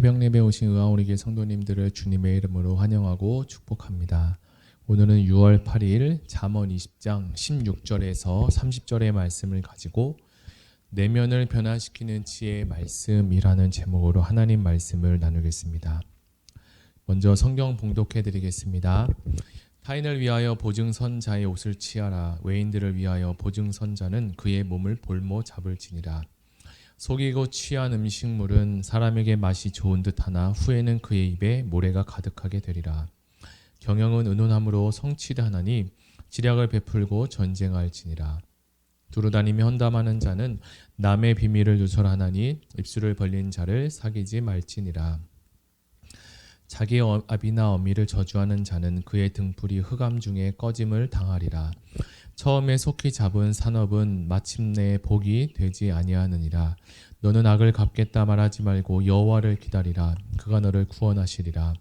새벽 예배 오신 의아오리교 성도님들을 주님의 이름으로 환영하고 축복합니다. 오늘은 6월 8일 잠언 20장 16절에서 30절의 말씀을 가지고 내면을 변화시키는 지혜의 말씀이라는 제목으로 하나님 말씀을 나누겠습니다. 먼저 성경 봉독해 드리겠습니다. 타인을 위하여 보증선자의 옷을 취하라. 외인들을 위하여 보증선자는 그의 몸을 볼모 잡을지니라. 속이고 취한 음식물은 사람에게 맛이 좋은 듯하나 후에는 그의 입에 모래가 가득하게 되리라. 경영은 의논함으로 성취를 하나니 지략을 베풀고 전쟁할지니라. 두루다니며 헌담하는 자는 남의 비밀을 누설하나니 입술을 벌린 자를 사귀지 말지니라. 자기의 아비나 어미를 저주하는 자는 그의 등불이 흑암 중에 꺼짐을 당하리라. 처음에 속히 잡은 산업은 마침내 복이 되지 아니하느니라. 너는 악을 갚겠다 말하지 말고 여호와를 기다리라. 그가 너를 구원하시리라.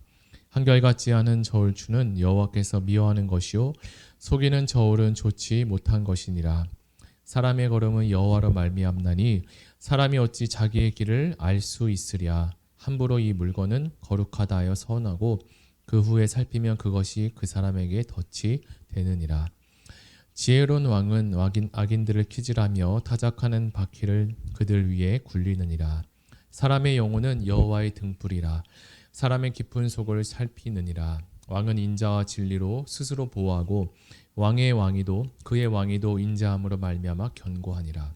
한결같지 않은 저울추는 여호와께서 미워하는 것이요 속이는 저울은 좋지 못한 것이니라. 사람의 걸음은 여호와로 말미암나니 사람이 어찌 자기의 길을 알 수 있으랴. 함부로 이 물건은 거룩하다 하여 서운하고 그 후에 살피면 그것이 그 사람에게 덫이 되느니라. 지혜로운 왕은 악인들을 키질하며 타작하는 바퀴를 그들 위에 굴리느니라. 사람의 영혼은 여호와의 등불이라. 사람의 깊은 속을 살피느니라. 왕은 인자와 진리로 스스로 보호하고 왕의 왕이도 그의 왕이도 인자함으로 말미암아 견고하니라.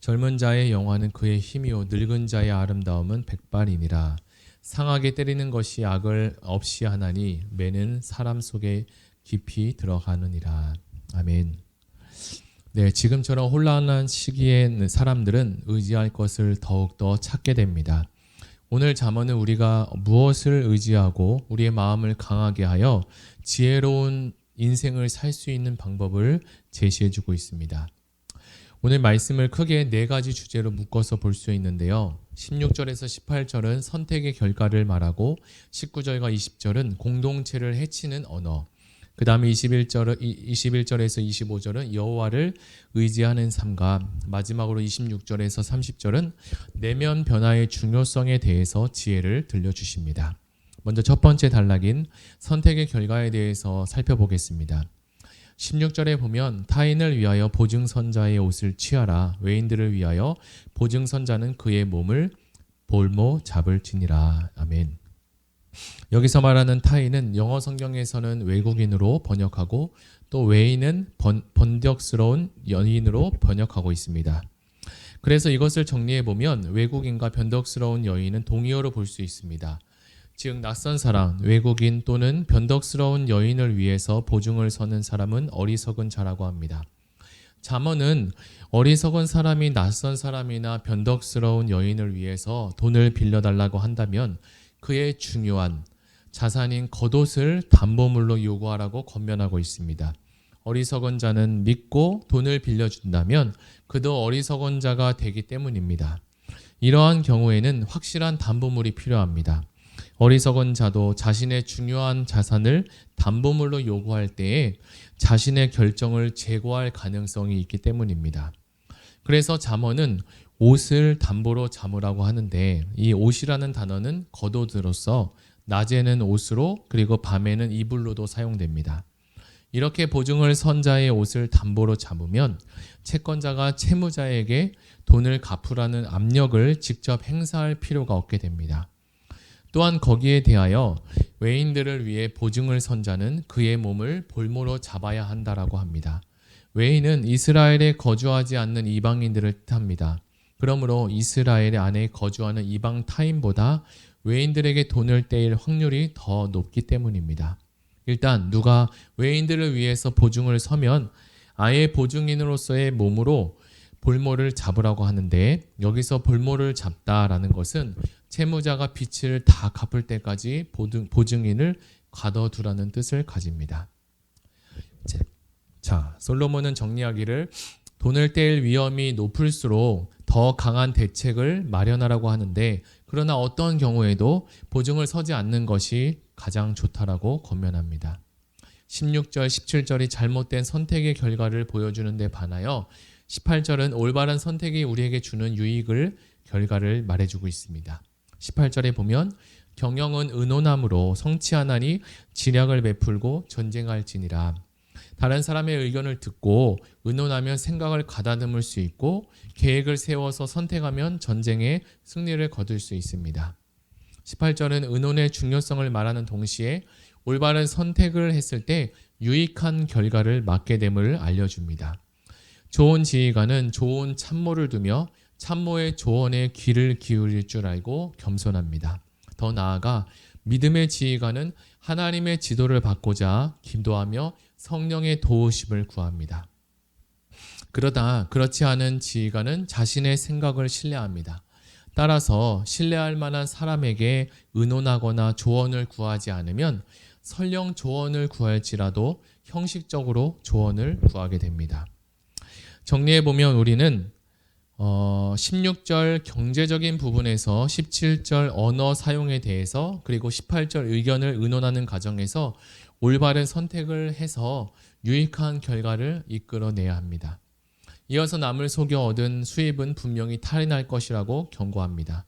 젊은 자의 영화는 그의 힘이요 늙은 자의 아름다움은 백발이니라. 상하게 때리는 것이 악을 없이 하나니 매는 사람 속에 깊이 들어가느니라. 아멘. 네, 지금처럼 혼란한 시기에 사람들은 의지할 것을 더욱더 찾게 됩니다. 오늘 잠언은 우리가 무엇을 의지하고 우리의 마음을 강하게 하여 지혜로운 인생을 살 수 있는 방법을 제시해주고 있습니다. 오늘 말씀을 크게 4가지 주제로 묶어서 볼 수 있는데요. 16절에서 18절은 선택의 결과를 말하고 19절과 20절은 공동체를 해치는 언어, 그 다음에 21절에서 25절은 여호와를 의지하는 삶과 마지막으로 26절에서 30절은 내면 변화의 중요성에 대해서 지혜를 들려주십니다. 먼저 첫 번째 단락인 선택의 결과에 대해서 살펴보겠습니다. 16절에 보면 타인을 위하여 보증선자의 옷을 취하라. 외인들을 위하여 보증선자는 그의 몸을 볼모 잡을지니라. 아멘. 여기서 말하는 타인은 영어 성경에서는 외국인으로 번역하고 또 외인은 변덕스러운 여인으로 번역하고 있습니다. 그래서 이것을 정리해 보면 외국인과 변덕스러운 여인은 동의어로 볼 수 있습니다. 즉 낯선 사람, 외국인 또는 변덕스러운 여인을 위해서 보증을 서는 사람은 어리석은 자라고 합니다. 잠언은 어리석은 사람이 낯선 사람이나 변덕스러운 여인을 위해서 돈을 빌려달라고 한다면 그의 중요한 자산인 겉옷을 담보물로 요구하라고 권면하고 있습니다. 어리석은 자는 믿고 돈을 빌려준다면 그도 어리석은 자가 되기 때문입니다. 이러한 경우에는 확실한 담보물이 필요합니다. 어리석은 자도 자신의 중요한 자산을 담보물로 요구할 때에 자신의 결정을 재고할 가능성이 있기 때문입니다. 그래서 잠언은 옷을 담보로 잡으라고 하는데 이 옷이라는 단어는 겉옷으로서 낮에는 옷으로 그리고 밤에는 이불로도 사용됩니다. 이렇게 보증을 선 자의 옷을 담보로 잡으면 채권자가 채무자에게 돈을 갚으라는 압력을 직접 행사할 필요가 없게 됩니다. 또한 거기에 대하여 외인들을 위해 보증을 선 자는 그의 몸을 볼모로 잡아야 한다라고 합니다. 외인은 이스라엘에 거주하지 않는 이방인들을 뜻합니다. 그러므로 이스라엘 안에 거주하는 이방 타인보다 외인들에게 돈을 떼일 확률이 더 높기 때문입니다. 일단 누가 외인들을 위해서 보증을 서면 아예 보증인으로서의 몸으로 볼모를 잡으라고 하는데 여기서 볼모를 잡다라는 것은 채무자가 빚을 다 갚을 때까지 보증인을 가둬두라는 뜻을 가집니다. 자, 솔로몬은 정리하기를 돈을 떼일 위험이 높을수록 더 강한 대책을 마련하라고 하는데 그러나 어떤 경우에도 보증을 서지 않는 것이 가장 좋다라고 권면합니다. 16절, 17절이 잘못된 선택의 결과를 보여주는 데 반하여 18절은 올바른 선택이 우리에게 주는 유익을 결과를 말해주고 있습니다. 18절에 보면 경영은 의논함으로 성취하나니 지략을 베풀고 전쟁할지니라. 다른 사람의 의견을 듣고 의논하면 생각을 가다듬을 수 있고 계획을 세워서 선택하면 전쟁에 승리를 거둘 수 있습니다. 18절은 의논의 중요성을 말하는 동시에 올바른 선택을 했을 때 유익한 결과를 맞게 됨을 알려줍니다. 좋은 지휘관은 좋은 참모를 두며 참모의 조언에 귀를 기울일 줄 알고 겸손합니다. 더 나아가 믿음의 지휘관은 하나님의 지도를 받고자 기도하며 성령의 도우심을 구합니다. 그러다 그렇지 않은 지휘관은 자신의 생각을 신뢰합니다. 따라서 신뢰할 만한 사람에게 의논하거나 조언을 구하지 않으면 설령 조언을 구할지라도 형식적으로 조언을 구하게 됩니다. 정리해보면 우리는 16절 경제적인 부분에서 17절 언어 사용에 대해서 그리고 18절 의견을 의논하는 과정에서 올바른 선택을 해서 유익한 결과를 이끌어내야 합니다. 이어서 남을 속여 얻은 수입은 분명히 탈이 날 것이라고 경고합니다.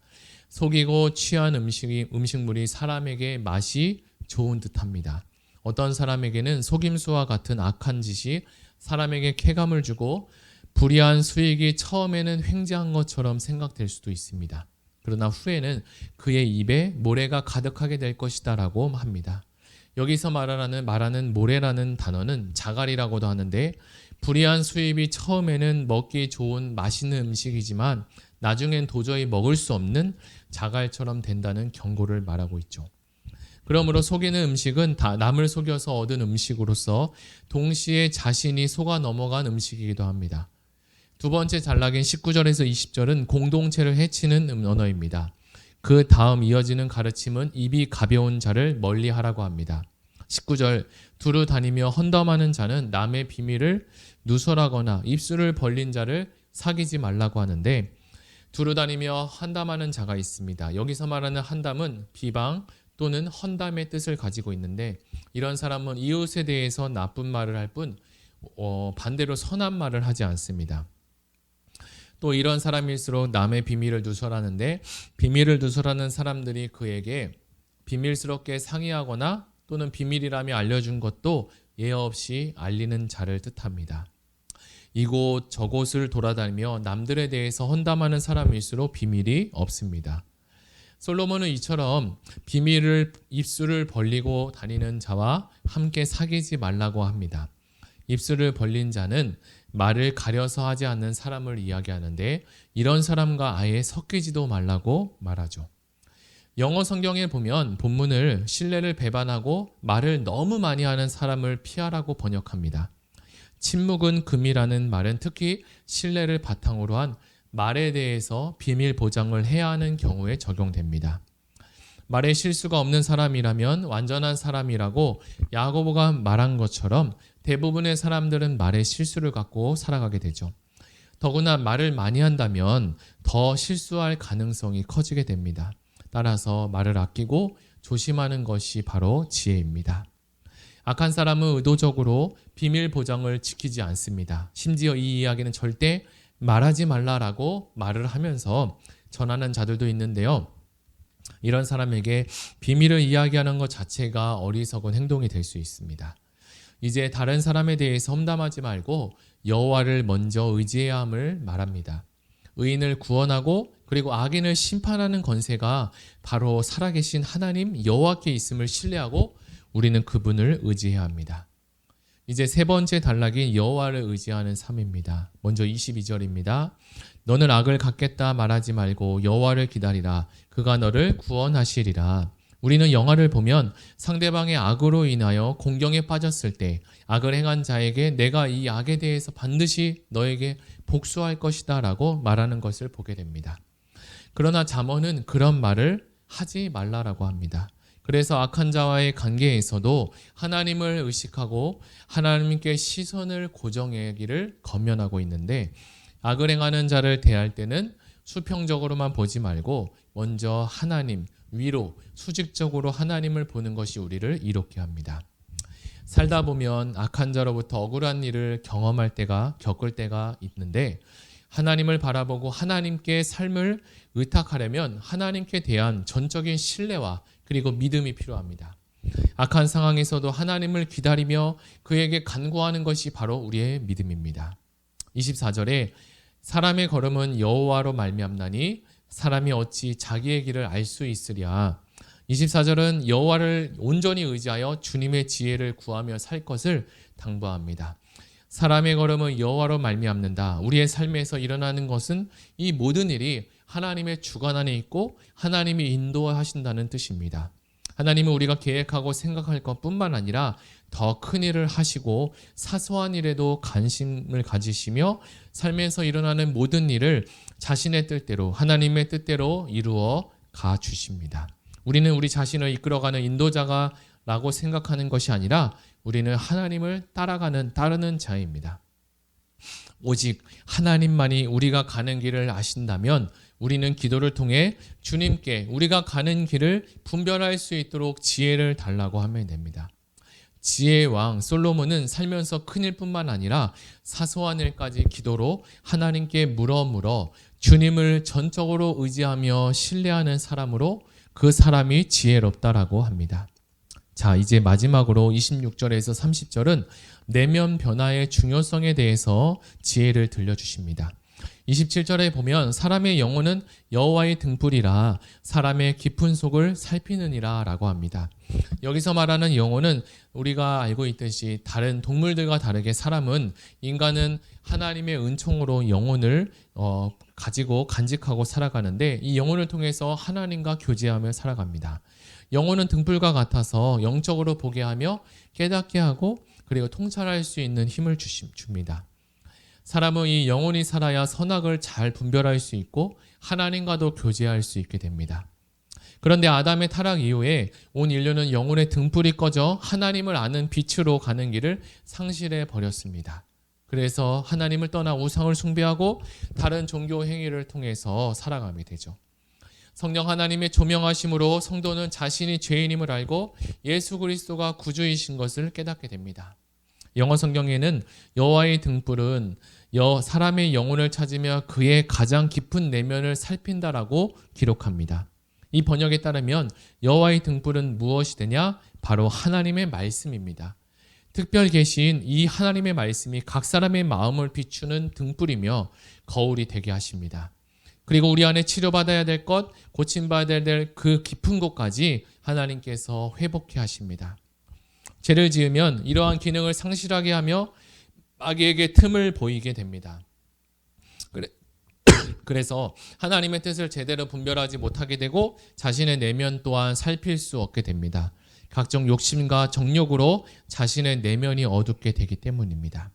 속이고 취한 음식물이 사람에게 맛이 좋은 듯합니다. 어떤 사람에게는 속임수와 같은 악한 짓이 사람에게 쾌감을 주고 불이한 수익이 처음에는 횡재한 것처럼 생각될 수도 있습니다. 그러나 후에는 그의 입에 모래가 가득하게 될 것이다 라고 합니다. 여기서 말하는 모래라는 단어는 자갈이라고도 하는데 불이한 수입이 처음에는 먹기 좋은 맛있는 음식이지만 나중엔 도저히 먹을 수 없는 자갈처럼 된다는 경고를 말하고 있죠. 그러므로 속이는 음식은 다 남을 속여서 얻은 음식으로서 동시에 자신이 속아 넘어간 음식이기도 합니다. 두 번째 단락인 19절에서 20절은 공동체를 해치는 언어입니다. 그 다음 이어지는 가르침은 입이 가벼운 자를 멀리하라고 합니다. 19절 두루 다니며 헌담하는 자는 남의 비밀을 누설하거나 입술을 벌린 자를 사귀지 말라고 하는데 두루 다니며 헌담하는 자가 있습니다. 여기서 말하는 헌담은 비방 또는 헌담의 뜻을 가지고 있는데 이런 사람은 이웃에 대해서 나쁜 말을 할 뿐 반대로 선한 말을 하지 않습니다. 또 이런 사람일수록 남의 비밀을 누설하는데 비밀을 누설하는 사람들이 그에게 비밀스럽게 상의하거나 또는 비밀이라며 알려준 것도 예외 없이 알리는 자를 뜻합니다. 이곳 저곳을 돌아다니며 남들에 대해서 헌담하는 사람일수록 비밀이 없습니다. 솔로몬은 이처럼 입술을 벌리고 다니는 자와 함께 사귀지 말라고 합니다. 입술을 벌린 자는 말을 가려서 하지 않는 사람을 이야기하는데 이런 사람과 아예 섞이지도 말라고 말하죠. 영어 성경에 보면 본문을 신뢰를 배반하고 말을 너무 많이 하는 사람을 피하라고 번역합니다. 침묵은 금이라는 말은 특히 신뢰를 바탕으로 한 말에 대해서 비밀 보장을 해야 하는 경우에 적용됩니다. 말에 실수가 없는 사람이라면 완전한 사람이라고 야고보가 말한 것처럼 대부분의 사람들은 말에 실수를 갖고 살아가게 되죠. 더구나 말을 많이 한다면 더 실수할 가능성이 커지게 됩니다. 따라서 말을 아끼고 조심하는 것이 바로 지혜입니다. 악한 사람은 의도적으로 비밀 보장을 지키지 않습니다. 심지어 이 이야기는 절대 말하지 말라라고 말을 하면서 전하는 자들도 있는데요. 이런 사람에게 비밀을 이야기하는 것 자체가 어리석은 행동이 될 수 있습니다. 이제 다른 사람에 대해서 험담하지 말고 여호와를 먼저 의지해야 함을 말합니다. 의인을 구원하고 그리고 악인을 심판하는 권세가 바로 살아계신 하나님 여호와께 있음을 신뢰하고 우리는 그분을 의지해야 합니다. 이제 세 번째 단락인 여호와를 의지하는 삶입니다. 먼저 22절입니다. 너는 악을 갚겠다 말하지 말고 여호와를 기다리라. 그가 너를 구원하시리라. 우리는 영화를 보면 상대방의 악으로 인하여 공경에 빠졌을 때 악을 행한 자에게 내가 이 악에 대해서 반드시 너에게 복수할 것이다 라고 말하는 것을 보게 됩니다. 그러나 잠언은 그런 말을 하지 말라라고 합니다. 그래서 악한 자와의 관계에서도 하나님을 의식하고 하나님께 시선을 고정하기를 권면하고 있는데 악을 행하는 자를 대할 때는 수평적으로만 보지 말고 먼저 하나님, 위로, 수직적으로 하나님을 보는 것이 우리를 이롭게 합니다. 살다 보면 악한 자로부터 억울한 일을 겪을 때가 있는데 하나님을 바라보고 하나님께 삶을 의탁하려면 하나님께 대한 전적인 신뢰와 그리고 믿음이 필요합니다. 악한 상황에서도 하나님을 기다리며 그에게 간구하는 것이 바로 우리의 믿음입니다. 24절에 사람의 걸음은 여호와로 말미암나니 사람이 어찌 자기의 길을 알 수 있으랴. 24절은 여호와를 온전히 의지하여 주님의 지혜를 구하며 살 것을 당부합니다. 사람의 걸음은 여호와로 말미암는다. 우리의 삶에서 일어나는 것은 이 모든 일이 하나님의 주관 안에 있고 하나님이 인도하신다는 뜻입니다. 하나님은 우리가 계획하고 생각할 것뿐만 아니라 더 큰 일을 하시고 사소한 일에도 관심을 가지시며 삶에서 일어나는 모든 일을 자신의 뜻대로 하나님의 뜻대로 이루어 가 주십니다. 우리는 우리 자신을 이끌어가는 인도자라고 생각하는 것이 아니라 우리는 하나님을 따르는 자입니다. 오직 하나님만이 우리가 가는 길을 아신다면 우리는 기도를 통해 주님께 우리가 가는 길을 분별할 수 있도록 지혜를 달라고 하면 됩니다. 지혜의 왕 솔로몬은 살면서 큰 일뿐만 아니라 사소한 일까지 기도로 하나님께 물어 주님을 전적으로 의지하며 신뢰하는 사람으로 그 사람이 지혜롭다라고 합니다. 자, 이제 마지막으로 26절에서 30절은 내면 변화의 중요성에 대해서 지혜를 들려주십니다. 27절에 보면 사람의 영혼은 여호와의 등불이라 사람의 깊은 속을 살피느니라 라고 합니다. 여기서 말하는 영혼은 우리가 알고 있듯이 다른 동물들과 다르게 인간은 하나님의 은총으로 영혼을 가지고 간직하고 살아가는데 이 영혼을 통해서 하나님과 교제하며 살아갑니다. 영혼은 등불과 같아서 영적으로 보게 하며 깨닫게 하고 그리고 통찰할 수 있는 힘을 줍니다. 사람은 이 영혼이 살아야 선악을 잘 분별할 수 있고 하나님과도 교제할 수 있게 됩니다. 그런데 아담의 타락 이후에 온 인류는 영혼의 등불이 꺼져 하나님을 아는 빛으로 가는 길을 상실해 버렸습니다. 그래서 하나님을 떠나 우상을 숭배하고 다른 종교 행위를 통해서 살아가게 되죠. 성령 하나님의 조명하심으로 성도는 자신이 죄인임을 알고 예수 그리스도가 구주이신 것을 깨닫게 됩니다. 영어 성경에는 여호와의 등불은 사람의 영혼을 찾으며 그의 가장 깊은 내면을 살핀다라고 기록합니다. 이 번역에 따르면 여호와의 등불은 무엇이 되냐? 바로 하나님의 말씀입니다. 특별 계시인 이 하나님의 말씀이 각 사람의 마음을 비추는 등불이며 거울이 되게 하십니다. 그리고 우리 안에 치료받아야 될 것, 고침받아야 될 그 깊은 곳까지 하나님께서 회복해 하십니다. 죄를 지으면 이러한 기능을 상실하게 하며 마귀에게 틈을 보이게 됩니다. 그래서 하나님의 뜻을 제대로 분별하지 못하게 되고 자신의 내면 또한 살필 수 없게 됩니다. 각종 욕심과 정욕으로 자신의 내면이 어둡게 되기 때문입니다.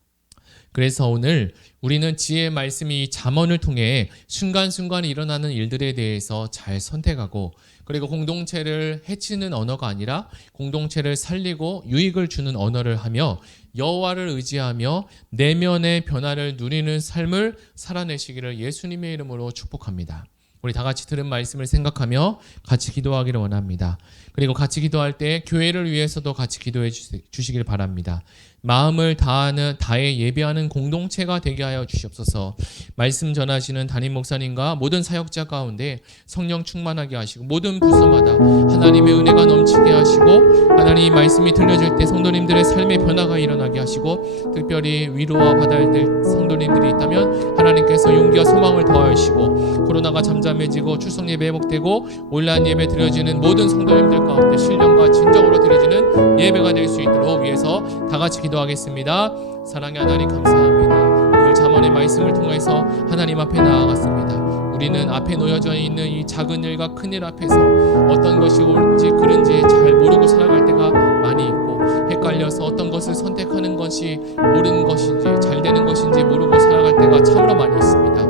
그래서 오늘 우리는 지혜의 말씀이 잠언을 통해 순간순간 일어나는 일들에 대해서 잘 선택하고 그리고 공동체를 해치는 언어가 아니라 공동체를 살리고 유익을 주는 언어를 하며 여호와를 의지하며 내면의 변화를 누리는 삶을 살아내시기를 예수님의 이름으로 축복합니다. 우리 다 같이 들은 말씀을 생각하며 같이 기도하기를 원합니다. 그리고 같이 기도할 때 교회를 위해서도 같이 기도해 주시길 바랍니다. 마음을 다해 예배하는 공동체가 되게 하여 주시옵소서. 말씀 전하시는 담임 목사님과 모든 사역자 가운데 성령 충만하게 하시고 모든 부서마다 하나님의 은혜가 넘치게 하시고 하나님 말씀이 들려질 때 성도님들의 삶의 변화가 일어나게 하시고 특별히 위로와 받아야 될 성도님들이 있다면 하나님께서 용기와 소망을 더하시고 코로나가 잠잠해지고 출석 예배 회복되고 온라인 예배 드려지는 모든 성도님들 가운데 신령과 진정으로 드려지는 예배가 될 수 있도록 위해서 다 같이 기도하겠습니다. 사랑의 하나님 감사합니다. 오늘 잠언의 말씀을 통해서 하나님 앞에 나아갔습니다. 우리는 앞에 놓여져 있는 이 작은 일과 큰 일 앞에서 어떤 것이 옳은지 그른지 잘 모르고 살아갈 때가 많이 있고 헷갈려서 어떤 것을 선택하는 것이 옳은 것인지 잘 되는 것인지 모르고 살아갈 때가 참으로 많이 있습니다.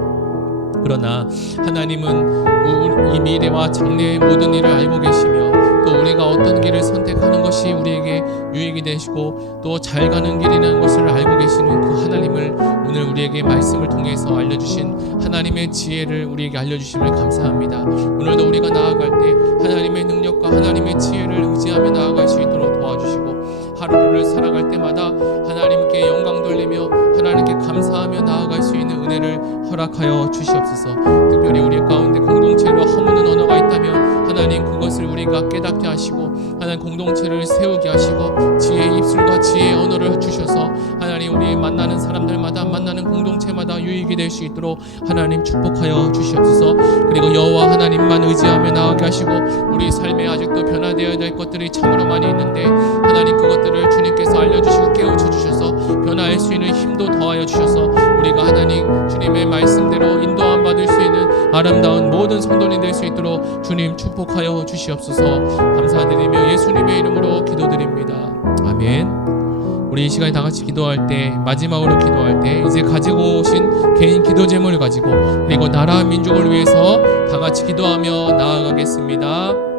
그러나 하나님은 이 미래와 장래의 모든 일을 알고 계시며 또 우리가 어떤 길을 선택하는 것이 우리에게 유익이 되시고 또 잘 가는 길이라는 것을 알고 계시는 그 하나님을 오늘 우리에게 말씀을 통해서 알려주신 하나님의 지혜를 우리에게 알려주심을 감사합니다. 오늘도 우리가 나아갈 때 하나님의 능력과 하나님의 지혜를 의지하며 나아갈 수 있도록 도와주시고 하루를 살아갈 때마다 하나님께 영광 돌리며 하나님께 감사하며 나아갈 수 있는 은혜를 허락하여 주시옵소서. 특별히 우리 가운데 공동체로 허무는 언어가 있다면 하나님 그것을 우리가 깨닫게 하시고 하나님 공동체를 세우게 하시고 지혜의 입술과 지혜의 언어를 주셔서 하나님 우리 만나는 사람들마다 만나는 공동체마다 유익이 될 수 있도록 하나님 축복하여 주시옵소서. 그리고 여호와 하나님만 의지하며 나아가게 하시고 우리 삶에 아직도 변화되어야 될 것들이 참으로 많이 있는데 하나님 그것들을 주님께서 알려주시고 깨우쳐 주셔서 변화할 수 있는 힘도 더하여 주셔서 우리가 하나님 주님의 말씀대로 인도함 받을 수 있는 아름다운 모든 성도님 될 수 있도록 주님 축복하여 주시옵소서. 감사드리며 예수님의 이름으로 기도드립니다. 아멘. 우리 이 시간에 다 같이 기도할 때 마지막으로 기도할 때 이제 가지고 오신 개인 기도 제목을 가지고 그리고 나라 민족을 위해서 다 같이 기도하며 나아가겠습니다.